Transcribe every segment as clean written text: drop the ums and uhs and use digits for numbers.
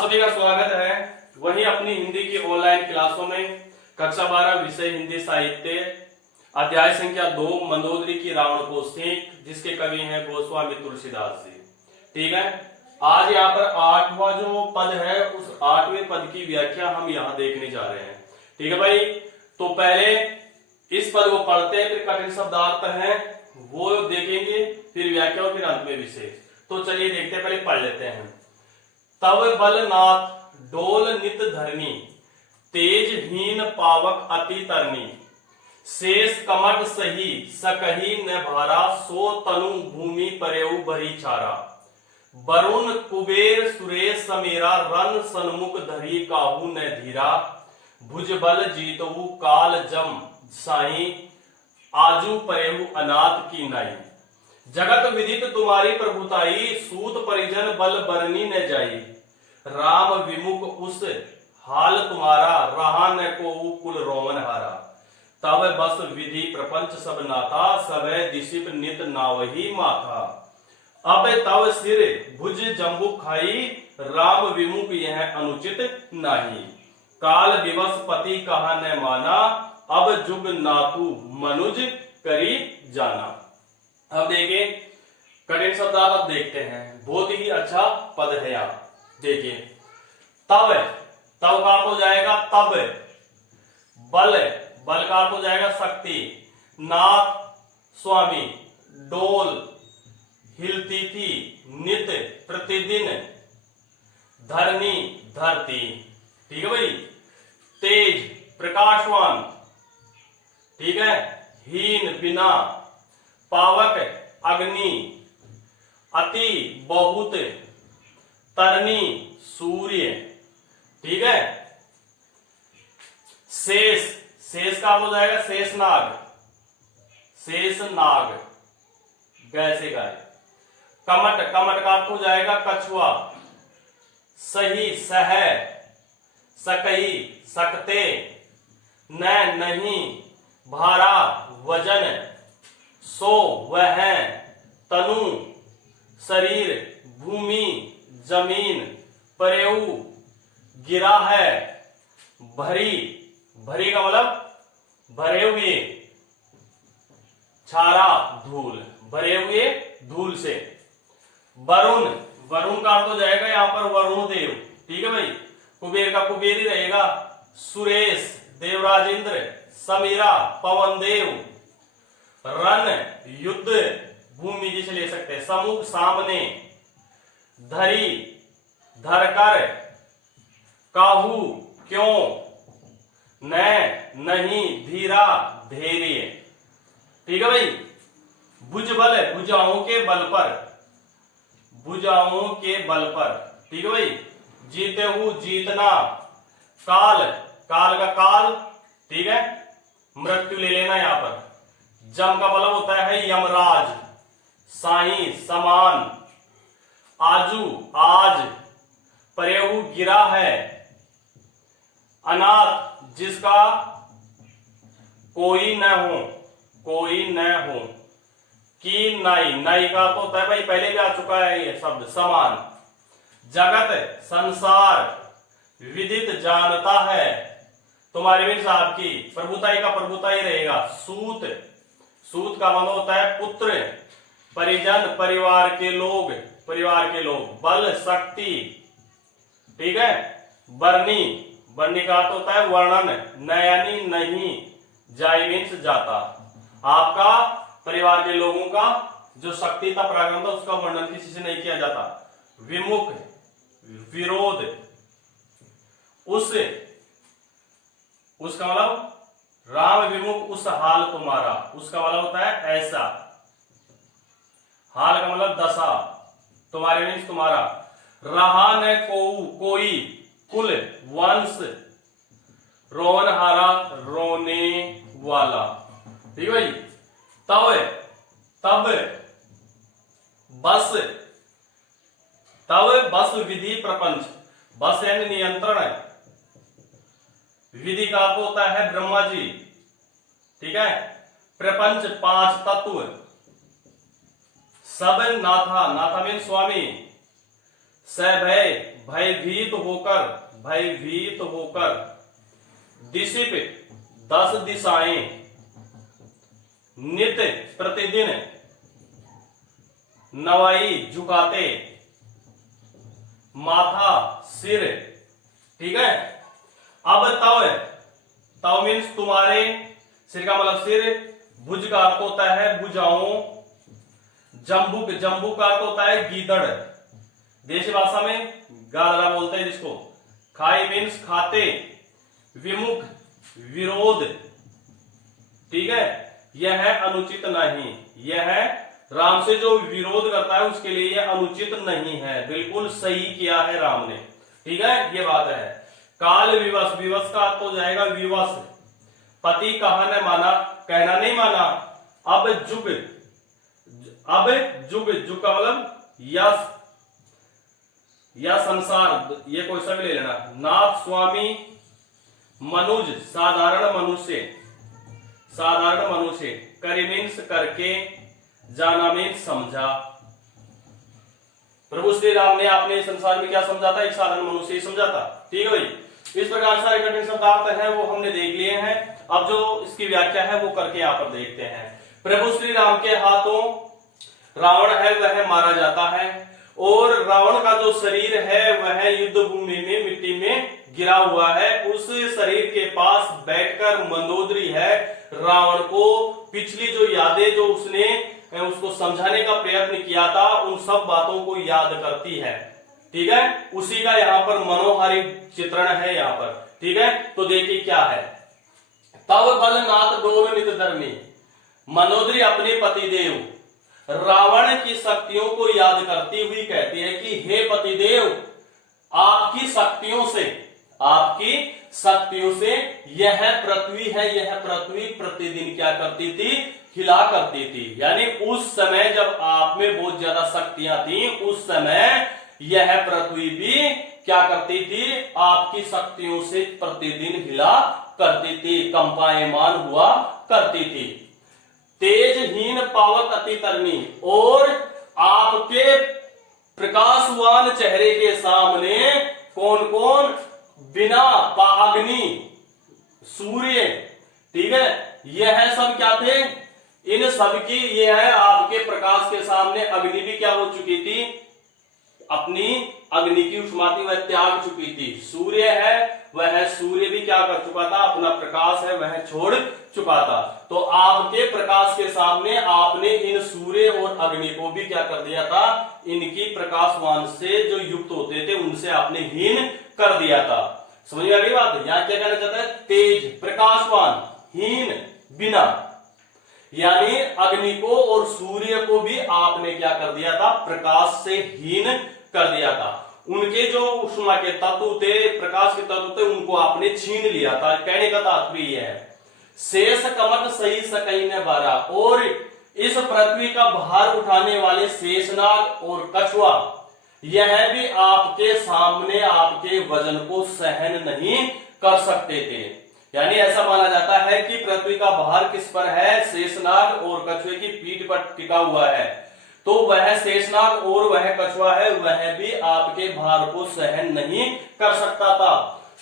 आप सभी का स्वागत है वही अपनी हिंदी की ऑनलाइन क्लासों में। कक्षा 12 विषय हिंदी साहित्य, अध्याय संख्या 2 मंदोदरी की रावण को सीख, जिसके कवि हैं गोस्वामी तुलसीदास जी। ठीक है, आज यहाँ पर 8वां जो पद है उस 8वें पद की व्याख्या हम यहाँ देखने जा रहे हैं। ठीक है भाई, तो पहले इस पद को पढ़ते हैं, फिर कठिन शब्दार्थ है वो देखेंगे, फिर व्याख्या और फिर अंत में विशेष। तो चलिए देखते हैं, पहले पढ़ लेते हैं। तव बलनाथ डोल नित धरनी, तेजहीन पावक अति तरनी, शेष कमट सही सकही न भारा, सो तनु भूमि परेऊ भरी छारा। वरुण कुबेर सुरेश समेरा, रन सन्मुख धरी काहू न धीरा। भुजबल जीतऊ काल जम साई, आजू परेऊ अनाथ की नाई। जगत विदित तुम्हारी प्रभुताई, सूत परिजन बल बरनी न जाई। राम विमुख उस हाल तुम्हारा, रहा न को कुल रोमन हारा। तब बस विधि प्रपंच सब नाथा, सवै दिशिप नित नावही माथा। अब तव सिर भुज जम्बू खाई, राम विमुख यह अनुचित नाही। काल दिवस पति कहा न माना, अब जुग नातु मनुज करी जाना। अब देखिए कठिन शब्दार्थ देखते हैं, बहुत ही अच्छा पद है यहाँ। देखिए तब, तब का अर्थ हो जाएगा तब। बल, बल का अर्थ हो जाएगा शक्ति। नाथ स्वामी, डोल हिलती थी, नित प्रतिदिन, धरनी धरती। ठीक है भाई। तेज प्रकाशवान, ठीक है। हीन बिना, पावक अग्नि, अति बहुत, तरनी सूर्य। ठीक है। शेष, शेष का हो जाएगा शेषनाग, शेषनाग गैसे गाय। कमट, कमट का हो जाएगा कछुआ। सही सह, सकही सकते, न नहीं, भारा वजन, सो वह, तनु शरीर, भूमि जमीन, परेऊ गिरा है, भरी, भरी का मतलब भरे हुए, छारा धूल, भरे हुए धूल से। वरुण, वरुण का अर्थ हो जाएगा यहाँ पर वरुण देव। ठीक है भाई। कुबेर का कुबेर ही रहेगा। सुरेश देवराजेंद्र, समीरा पवन देव, रन युद्ध भूमि जिसे ले सकते हैं, सम्मुख सामने, धरी धरकर, काहू क्यों, न नहीं, धीरा धैर्य। ठीक है भाई। भुजबल भुजाओं के बल पर, भुजाओं के बल पर। ठीक है भाई। जीते हूं जीतना, काल, काल का काल, ठीक है, मृत्यु ले लेना यहां पर। जम का मतलब होता है यमराज, साई समान, आजू आज, परेहू गिरा है, अनाथ जिसका कोई न हो, कोई न हो, की नाई, नाई का तो होता है भाई पहले भी आ चुका है ये शब्द, समान। जगत संसार विदित जानता है, तुम्हारे वीर साहब की प्रभुताई का प्रभुताई रहेगा। सूत, सूत का मतलब होता है पुत्र, परिजन परिवार के लोग, परिवार के लोग। बल शक्ति, ठीक है। बरनी, बरनी का अर्थ होता है वर्णन, नयनी नहीं, जाय मीन्स जाता। आपका परिवार के लोगों का जो शक्ति था पराक्रम था उसका वर्णन किसी से नहीं किया जाता। विमुख विरोध, उसका मतलब राम विमुख उस हाल तुम्हारा, उसका मतलब होता है ऐसा। हाल का मतलब दशा, तुम्हारे मीन्स तुम्हारा। रहा न को कोई, कुल वंश, रोनहारा रोने वाला। ठीक है भाई। तब, तब बस, तब बस विधि प्रपंच, बस यानी नियंत्रण है। विधि का अर्थ होता है ब्रह्मा जी। ठीक है। प्रपंच पांच तत्व, सब नाथा, नाथा मीन स्वामी, सभय भयभीत होकर, भयभीत होकर, दिशिप 10 दिशाएं, नित्य प्रतिदिन, नवाई झुकाते, माथा सिर। ठीक है। अब तव, तव मीन्स तुम्हारे, सिर का मतलब सिर, भुज का अर्थ होता है भुजाओं, जम्बुक, जम्बू का अर्थ होता है गीदड़, देशी भाषा में गादड़ा बोलते हैं जिसको। खाई मीन्स खाते, विमुख विरोध। ठीक है। यह है अनुचित नहीं, यह राम से जो विरोध करता है उसके लिए यह अनुचित नहीं है, बिल्कुल सही किया है राम ने। ठीक है, ये बात है। काल विवश, विवश का अर्थ हो जाएगा विवश, पति कहा न माना, कहना नहीं माना। अब जुग, अब जुग, जुग का मतलब यश या संसार, ये कोई सा भी ले लेना। नाथ स्वामी, मनुज साधारण मनुष्य, साधारण मनुष्य, करी मीन्स करके, जाना मीन्स समझा। प्रभु श्री राम ने आपने संसार में क्या समझा था? एक साधारण मनुष्य ही समझा था। ठीक है भाई। इस प्रकार सारे कठिन शब्दार्थ है वो हमने देख लिए हैं। अब जो इसकी व्याख्या है वो करके यहाँ पर देखते हैं। प्रभु श्री राम के हाथों रावण है वह मारा जाता है, और रावण का जो शरीर है वह युद्ध भूमि में मिट्टी में गिरा हुआ है। उस शरीर के पास बैठकर मंदोदरी है रावण को पिछली जो यादें जो उसने उसको समझाने का प्रयत्न किया था उन सब बातों को याद करती है। ठीक है, उसी का यहाँ पर मनोहारी चित्रण है यहाँ पर। ठीक है, तो देखिए क्या है। तब बलनाथ डोर नित धर्मी, मनोदरी अपने पतिदेव रावण की शक्तियों को याद करती हुई कहती है कि हे पतिदेव, आपकी शक्तियों से, आपकी शक्तियों से यह पृथ्वी है, यह पृथ्वी प्रतिदिन क्या करती थी? हिला करती थी। यानी उस समय जब आप में बहुत ज्यादा शक्तियां थी, उस समय यह पृथ्वी भी क्या करती थी? आपकी शक्तियों से प्रतिदिन हिला करती थी, कंपायमान हुआ करती थी। तेजहीन पावक अति तरनी, और आपके प्रकाशवान चेहरे के सामने कौन कौन? बिना अग्नि, सूर्य। ठीक है, यह सब क्या थे? इन सब की, यह है आपके प्रकाश के सामने अग्नि भी क्या हो चुकी थी? अपनी अग्नि की उष्मा थी वह त्याग चुकी थी। सूर्य है वह सूर्य भी क्या कर चुका था? अपना प्रकाश है वह छोड़ चुका था। तो आपके प्रकाश के सामने आपने इन सूर्य और अग्नि को भी क्या कर दिया था? इनकी प्रकाशवान से जो युक्त होते थे उनसे आपने हीन कर दिया था। समझ में आ गई बात? यहां क्या कहना चाहता है? तेज, प्रकाशवान, हीन, बिना, यानी अग्नि को और सूर्य को भी आपने क्या कर दिया था? प्रकाश से हीन कर दिया था। उनके जो उष्मा के तत्व थे, प्रकाश के तत्व थे, उनको आपने छीन लिया था। कहने का तात्पर्य है शेष कमट सही सकई ने बारा, और इस पृथ्वी का भार उठाने वाले शेषनाग और कछुआ यह भी आपके सामने आपके वजन को सहन नहीं कर सकते थे। यानी ऐसा माना जाता है कि पृथ्वी का भार किस पर है? शेषनाग और कछुए की पीठ पर टिका हुआ है। तो वह शेषनाग और वह कछुआ है वह भी आपके भार को सहन नहीं कर सकता था।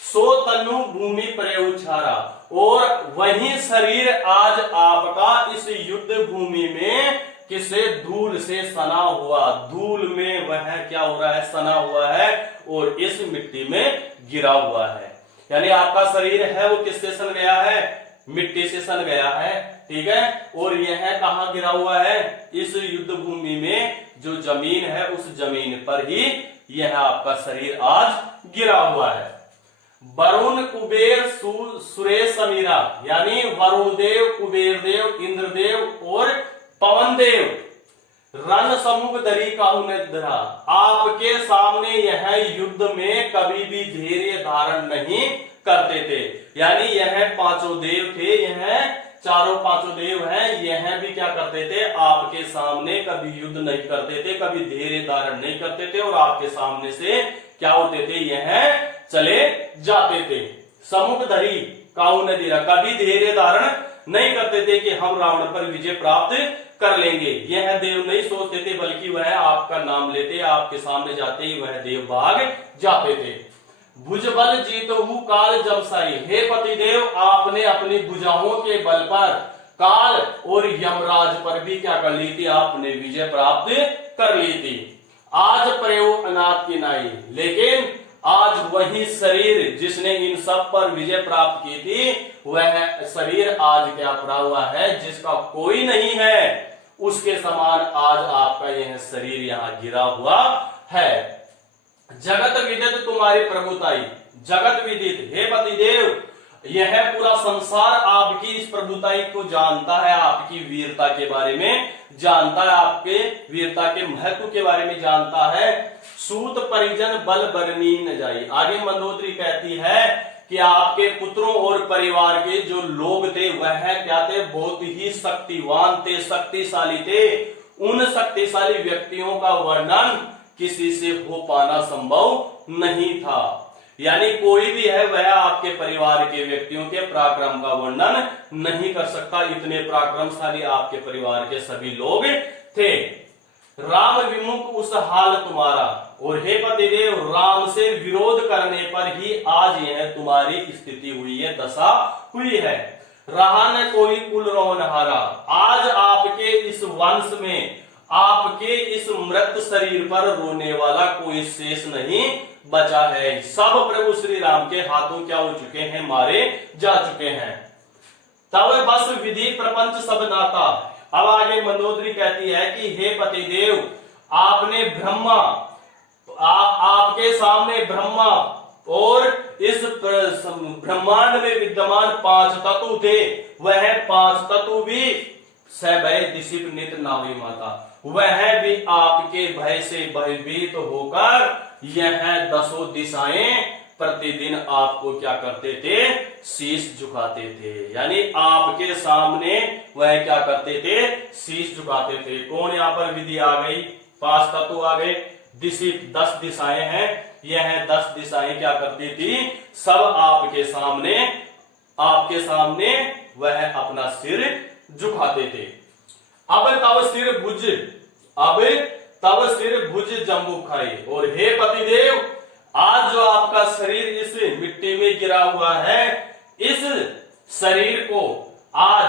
सो तनु भूमि पर उछारा, और वही शरीर आज आपका इस युद्ध भूमि में किसे? धूल से सना हुआ, धूल में वह क्या हो रहा है? सना हुआ है और इस मिट्टी में गिरा हुआ है। यानी आपका शरीर है वो किससे सन गया है? मिट्टी से सन गया है। ठीक है, और यह कहां गिरा हुआ है? इस युद्ध भूमि में जो जमीन है उस जमीन पर ही यह आपका शरीर आज गिरा हुआ है। वरुण कुबेर सुरेश समीरा, यानी वरुण देव, कुबेर देव, इंद्रदेव और पवन देव रण समुख दरी काहू ने धरा, आपके सामने यह युद्ध में कभी भी धैर्य धारण नहीं करते थे। यानी यह पांचों देव थे, यह चारों पांचों देव हैं, यह भी क्या करते थे? आपके सामने कभी युद्ध नहीं करते थे, कभी धैर्य धारण नहीं करते थे, और आपके सामने से क्या होते थे? यह चले जाते थे। समुख धरी काहू ने धीरा, कभी धैर्य धारण नहीं करते थे कि हम रावण पर विजय प्राप्त कर लेंगे। यह देव नहीं सोचते थे, बल्कि वह आपका नाम लेते, आपके सामने जाते ही वह देव भाग जाते थे। भुजबल जीतहु काल जमसाई, हे पतिदेव आपने अपनी भुजाओं के बल पर काल और यमराज पर भी क्या कर ली थी, आपने विजय प्राप्त कर ली थी। आज प्रयोग अनाथ की नाई, लेकिन आज वही शरीर जिसने इन सब पर विजय प्राप्त की थी, वह शरीर आज क्या पड़ा हुआ है, जिसका कोई नहीं है, उसके समान आज आपका यह शरीर यहाँ गिरा हुआ है। जगत विदित तुम्हारी प्रभुताई, जगत विदित हे पतिदेव, यह पूरा संसार आपकी इस प्रभुताई को जानता है, आपकी वीरता के बारे में जानता है, आपके वीरता के महत्व के बारे में जानता है। सूत परिजन बल बरनी न जाई, आगे मंदोदरी कहती है कि आपके पुत्रों और परिवार के जो लोग थे वह क्या थे, बहुत ही शक्तिवान थे, शक्तिशाली थे। उन शक्तिशाली व्यक्तियों का वर्णन किसी से हो पाना संभव नहीं था, यानी कोई भी है वह आपके परिवार के व्यक्तियों के पराक्रम का वर्णन नहीं कर सकता, इतने पराक्रमशाली आपके परिवार के सभी लोग थे। राम विमुख उस हाल तुम्हारा, और हे पतिदेव राम से विरोध करने पर ही आज यह तुम्हारी स्थिति हुई है, दशा हुई है। रहा न कोई कुल रोनहारा, आज आपके इस वंश में, आपके इस मृत शरीर पर रोने वाला कोई शेष नहीं बचा है। सब प्रभु श्री राम के हाथों क्या हो चुके हैं, मारे जा चुके हैं। तब बस विधि प्रपंच सब नाता। अब आगे मंदोदरी कहती है कि हे पतिदेव आपने ब्रह्मा, आपके सामने ब्रह्मा और इस ब्रह्मांड में विद्यमान 5 तत्व थे, वह 5 तत्व भी सभय दिशिप नित नावी माता, वह भी आपके भय से भयभीत होकर यह 10 दिशाएं प्रतिदिन आपको क्या करते थे, शीश झुकाते थे। यानी आपके सामने वह क्या करते थे, शीश झुकाते थे। कौन यहाँ पर विधि आ गई, 5 तत्व आ गए, दिशिप 10 दिशाएं हैं, यह 10 दिशाएं क्या करती थी, सब आपके सामने वह अपना सिर झुकाते थे। अब तब सिर भुज जम्बू खाई, और हे पतिदेव आज जो आपका शरीर इस मिट्टी में गिरा हुआ है, इस शरीर को आज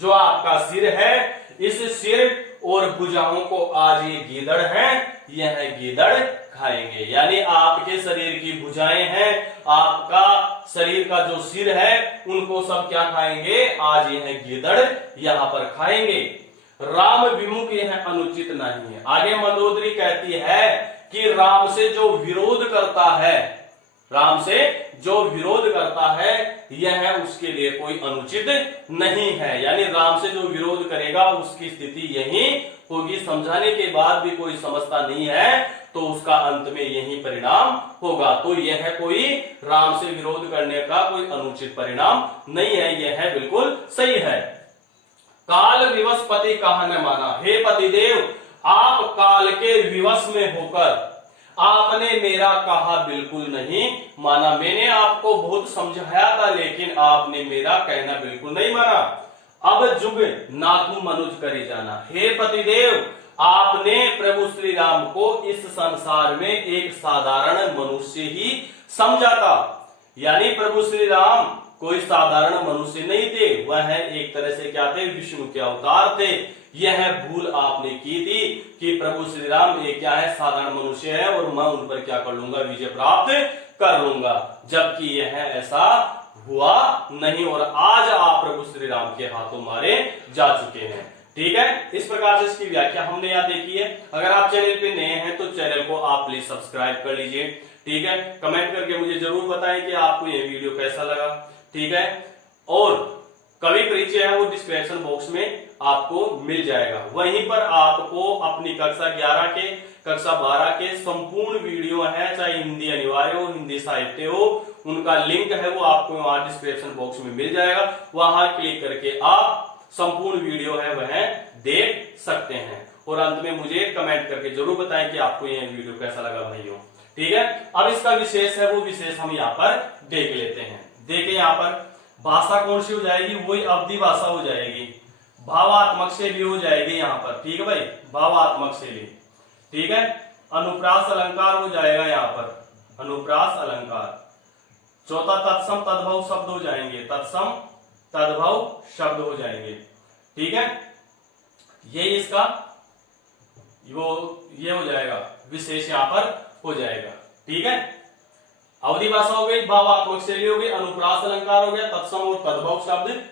जो आपका सिर है, इस सिर और भुजाओं को आज ये गीदड़ हैं, यह गीदड़ खाएंगे। यानी आपके शरीर की भुजाएं हैं, आपका शरीर का जो सिर है, उनको सब क्या खाएंगे, आज यह गीदड़ यहाँ पर खाएंगे। राम विमुख यह अनुचित नहीं है। आगे मंदोदरी कहती है कि राम से जो विरोध करता है यह उसके लिए कोई अनुचित नहीं है। यानी राम से जो विरोध करेगा उसकी स्थिति यही होगी। समझाने के बाद भी कोई समझता नहीं है तो उसका अंत में यही परिणाम होगा। तो यह कोई राम से विरोध करने का कोई अनुचित परिणाम नहीं है, यह बिल्कुल सही है। काल विवश पति कहा न माना, हे पतिदेव आप काल के विवश में होकर आपने मेरा कहा बिल्कुल नहीं माना। मैंने आपको बहुत समझाया था, लेकिन आपने मेरा कहना बिल्कुल नहीं माना। अब जुग नाथु मनुज करी जाना, हे पतिदेव आपने प्रभु श्री राम को इस संसार में एक साधारण मनुष्य ही समझा था। यानी प्रभु श्री राम कोई साधारण मनुष्य नहीं थे, वह एक तरह से क्या थे, विष्णु के अवतार थे। यह भूल आपने की थी कि प्रभु श्री राम एक क्या है, साधारण मनुष्य है और मैं उन पर क्या कर लूंगा, विजय प्राप्त कर लूंगा, जबकि यह ऐसा हुआ नहीं। और आज आप प्रभु श्री राम के हाथों मारे जा चुके हैं। ठीक है, इस प्रकार से इसकी व्याख्या हमने यहाँ देखी है। अगर आप चैनल पे नए हैं तो चैनल को आप प्लीज सब्सक्राइब कर लीजिए। ठीक है, कमेंट करके मुझे जरूर बताएं कि आपको ये वीडियो कैसा लगा। ठीक है, और कवि परिचय है वो डिस्क्रिप्शन बॉक्स में आपको मिल जाएगा। वहीं पर आपको अपनी कक्षा 11 के, कक्षा 12 के संपूर्ण वीडियो है, चाहे हिंदी अनिवार्य हो, हिंदी साहित्य हो, उनका लिंक है वो आपको वहां डिस्क्रिप्शन बॉक्स में मिल जाएगा। वहां क्लिक करके आप संपूर्ण वीडियो है वह देख सकते हैं। और अंत में मुझे कमेंट करके जरूर बताएं कि आपको यह वीडियो कैसा लगा भाइयों। ठीक है, अब इसका विशेष है वो विशेष हम यहाँ पर देख लेते हैं। देखिए यहाँ पर भाषा कौन सी हो जाएगी, वही अवधि भाषा हो जाएगी। भावात्मक शैली हो जाएगी यहाँ पर, ठीक है भाई, भावात्मक शैली, ठीक है। अनुप्रास अलंकार हो जाएगा यहाँ पर, अनुप्रास अलंकार। चौथा तत्सम तद्भव शब्द हो जाएंगे, तत्सम तद्भव शब्द हो जाएंगे, ठीक है। ये इसका ये हो जाएगा, विशेष यहाँ पर हो जाएगा, ठीक है। अवधि भाषा हो गई, भावात्मक शैली हो गई, अनुप्रास अलंकार हो गया, तत्सम और तद्भव शब्द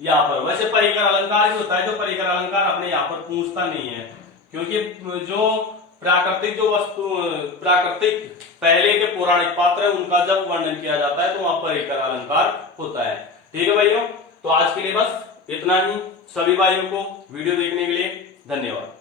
यहाँ पर। वैसे परिकर अलंकार भी होता है, जो परिकर अलंकार अपने यहाँ पर पूछता नहीं है, क्योंकि जो प्राकृतिक जो वस्तु, प्राकृतिक पहले के पौराणिक पात्र है, उनका जब वर्णन किया जाता है तो वहां परिकर अलंकार होता है, ठीक है भाइयों। तो आज के लिए बस इतना ही। सभी भाइयों को वीडियो देखने के लिए धन्यवाद।